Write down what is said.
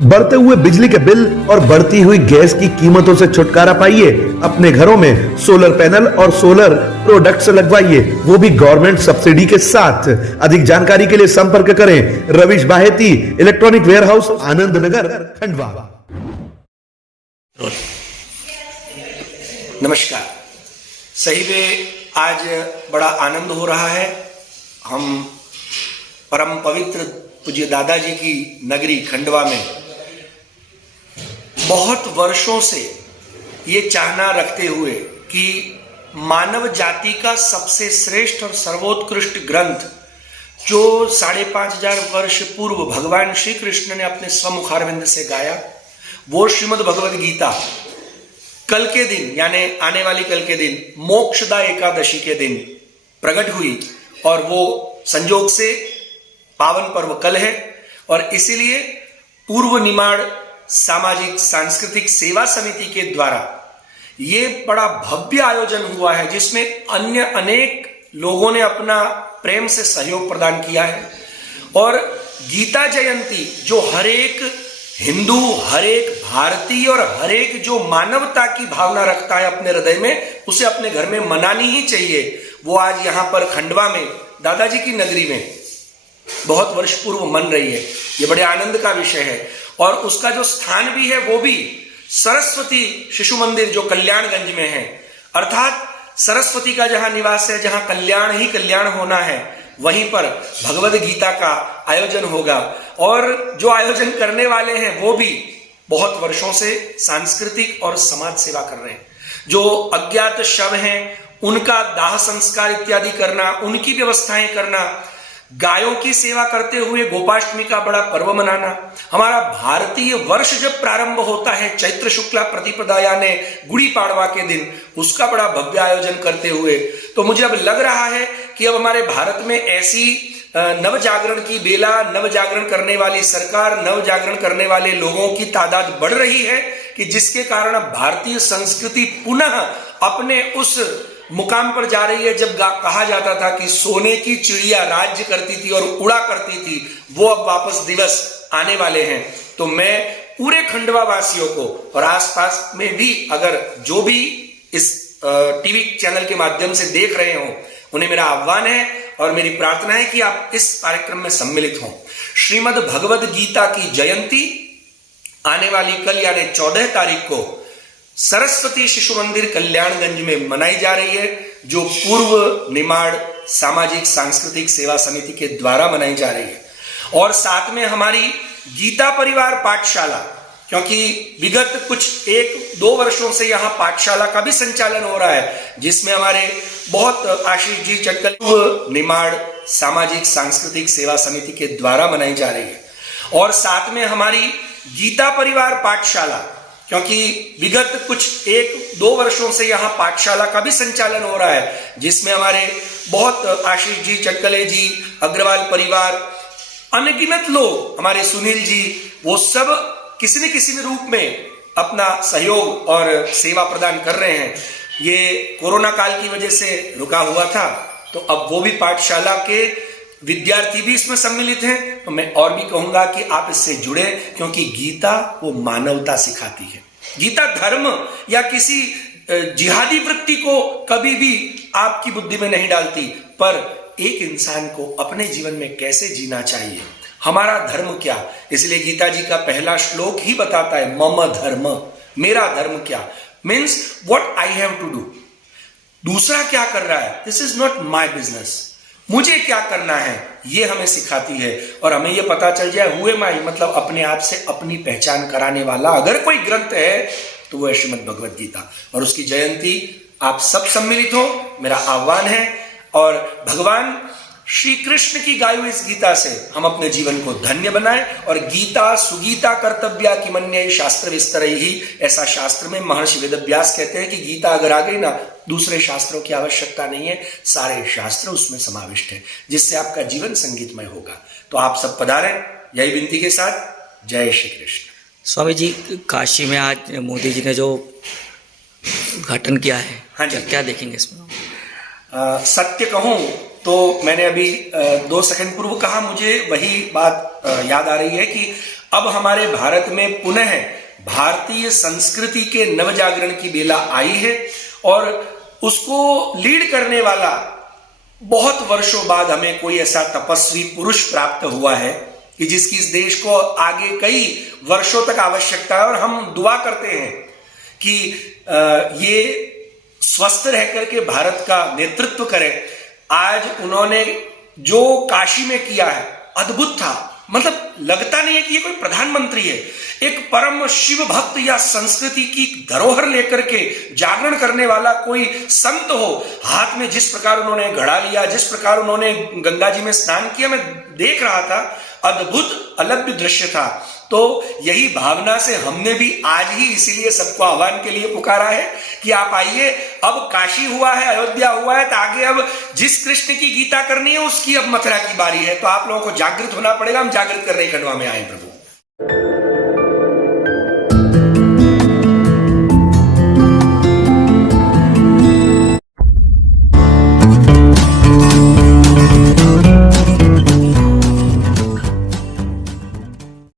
बढ़ते हुए बिजली के बिल और बढ़ती हुई गैस की कीमतों से छुटकारा पाइए। अपने घरों में सोलर पैनल और सोलर प्रोडक्ट्स लगवाइए, वो भी गवर्नमेंट सब्सिडी के साथ। अधिक जानकारी के लिए संपर्क करें रविश बाहेती, इलेक्ट्रॉनिक वेयरहाउस, आनंद नगर, खंडवा। नमस्कार। सही में आज बड़ा आनंद हो रहा है। हम परम पवित्र पूज्य दादाजी की नगरी खंडवा में बहुत वर्षों से ये चाहना रखते हुए कि मानव जाति का सबसे श्रेष्ठ और सर्वोत्कृष्ट ग्रंथ जो 5,500 वर्ष पूर्व भगवान श्री कृष्ण ने अपने स्वमुखारविंद से गाया, वो श्रीमद् भगवद गीता कल के दिन यानी आने वाली कल के दिन मोक्षदा एकादशी के दिन प्रकट हुई और वो संयोग से पावन पर्व कल है। और इसीलिए पूर्व निमाड़ सामाजिक सांस्कृतिक सेवा समिति के द्वारा ये बड़ा भव्य आयोजन हुआ है, जिसमें अन्य अनेक लोगों ने अपना प्रेम से सहयोग प्रदान किया है। और गीता जयंती जो हर एक हिंदू, हर एक भारतीय और हर एक जो मानवता की भावना रखता है अपने हृदय में, उसे अपने घर में मनानी ही चाहिए। वो आज यहां पर खंडवा में दादाजी की नगरी में बहुत वर्ष पूर्व मन रही है। ये बड़े आनंद का विषय है। और उसका जो स्थान भी है वो भी सरस्वती शिशु मंदिर जो कल्याणगंज में है, अर्थात सरस्वती का जहां निवास है, जहां कल्याण ही कल्याण होना है, वहीं पर भगवद गीता का आयोजन होगा। और जो आयोजन करने वाले हैं वो भी बहुत वर्षों से सांस्कृतिक और समाज सेवा कर रहे हैं। जो अज्ञात शव हैं उनका दाह संस्कार इत्यादि करना, उनकी व्यवस्थाएं करना, गायों की सेवा करते हुए गोपाष्टमी का बड़ा पर्व मनाना। हमारा भारतीय वर्ष जब प्रारंभ होता है चैत्र शुक्ला प्रतिपदा यानी गुड़ी पाड़वा के दिन, उसका बड़ा भव्य आयोजन करते हुए तो मुझे अब लग रहा है कि अब हमारे भारत में ऐसी नव जागरण की बेला, नव जागरण करने वाली सरकार, नव जागरण करने वाले लोगों की तादाद बढ़ रही है कि जिसके कारण अब भारतीय संस्कृति पुनः अपने उस मुकाम पर जा रही है। जब कहा जाता था कि सोने की चिड़िया राज्य करती थी और उड़ा करती थी, वो अब वापस दिवस आने वाले हैं। तो मैं पूरे खंडवा वासियों को और आसपास में भी अगर जो भी इस टीवी चैनल के माध्यम से देख रहे हो, उन्हें मेरा आह्वान है और मेरी प्रार्थना है कि आप इस कार्यक्रम में सम्मिलित हों। श्रीमद् भगवद गीता की जयंती आने वाली कल यानी 14 तारीख को सरस्वती शिशु मंदिर कल्याणगंज में मनाई जा रही है, जो पूर्व निमाड़ सामाजिक सांस्कृतिक सेवा समिति के द्वारा मनाई जा रही है। और साथ में हमारी गीता परिवार पाठशाला, क्योंकि विगत कुछ 1-2 वर्षों से यहाँ पाठशाला का भी संचालन हो रहा है, जिसमें हमारे बहुत आशीष जी चटकल निमाड़ सामाजिक सांस्कृतिक सेवा समिति के द्वारा मनाई जा रही है। और साथ में हमारी गीता परिवार पाठशाला, क्योंकि विगत कुछ 1-2 वर्षों से यहाँ पाठशाला का भी संचालन हो रहा है, जिसमें हमारे बहुत आशीष जी चटकले जी, अग्रवाल परिवार, अनगिनत लोग, हमारे सुनील जी, वो सब किसी न किसी रूप में अपना सहयोग और सेवा प्रदान कर रहे हैं। ये कोरोना काल की वजह से रुका हुआ था, तो अब वो भी पाठशाला के विद्यार्थी भी इसमें सम्मिलित हैं। तो मैं और भी कहूंगा कि आप इससे जुड़े, क्योंकि गीता वो मानवता सिखाती है। गीता धर्म या किसी जिहादी वृत्ति को कभी भी आपकी बुद्धि में नहीं डालती, पर एक इंसान को अपने जीवन में कैसे जीना चाहिए, हमारा धर्म क्या। इसलिए गीता जी का पहला श्लोक ही बताता है मम धर्म, मेरा धर्म क्या, means what I have to do. दूसरा क्या कर रहा है, this is not my business, मुझे क्या करना है, ये हमें सिखाती है। और हमें ये पता चल जाए हुए माई, मतलब अपने आप से अपनी पहचान कराने वाला अगर कोई ग्रंथ है तो वो है श्रीमद् भगवद गीता। और उसकी जयंती आप सब सम्मिलित हो, मेरा आह्वान है। और भगवान श्री कृष्ण की गाई हुई इस गीता से हम अपने जीवन को धन्य बनाएं। और गीता सुगीता कर्तव्या कि मन्ये शास्त्र विस्तर ही, ऐसा शास्त्र में महर्षि वेदव्यास कहते हैं कि गीता अगर आ गई ना, दूसरे शास्त्रों की आवश्यकता नहीं है, सारे शास्त्र उसमें समाविष्ट है, जिससे आपका जीवन संगीतमय होगा। तो आप सब पधारें, यही विनती के साथ। जय श्री कृष्ण। स्वामी जी, काशी में आज मोदी जी ने जो उद्घाटन किया है, हाँ जी, क्या देखेंगे इसमें? सत्य कहूं तो मैंने अभी 2 सेकंड पूर्व कहा, मुझे वही बात याद आ रही है कि अब हमारे भारत में पुनः भारतीय संस्कृति के नवजागरण की बेला आई है और उसको लीड करने वाला बहुत वर्षों बाद हमें कोई ऐसा तपस्वी पुरुष प्राप्त हुआ है कि जिसकी इस देश को आगे कई वर्षों तक आवश्यकता है। और हम दुआ करते हैं कि ये स्वस्थ रह करके भारत का नेतृत्व करें। आज उन्होंने जो काशी में किया है अद्भुत था, मतलब लगता नहीं है कि ये कोई प्रधानमंत्री है, एक परम शिव भक्त या संस्कृति की धरोहर लेकर के जागरण करने वाला कोई संत हो। हाथ में जिस प्रकार उन्होंने घड़ा लिया, जिस प्रकार उन्होंने गंगा जी में स्नान किया, मैं देख रहा था, अद्भुत अलभ्य दृश्य था। तो यही भावना से हमने भी आज ही इसीलिए सबको आह्वान के लिए पुकारा है कि आप आइए। अब काशी हुआ है, अयोध्या हुआ है, तो आगे अब जिस कृष्ण की गीता करनी है उसकी अब मथुरा की बारी है। तो आप लोगों को जागृत होना पड़ेगा। हम जागृत करने खंडवा में आए प्रभु।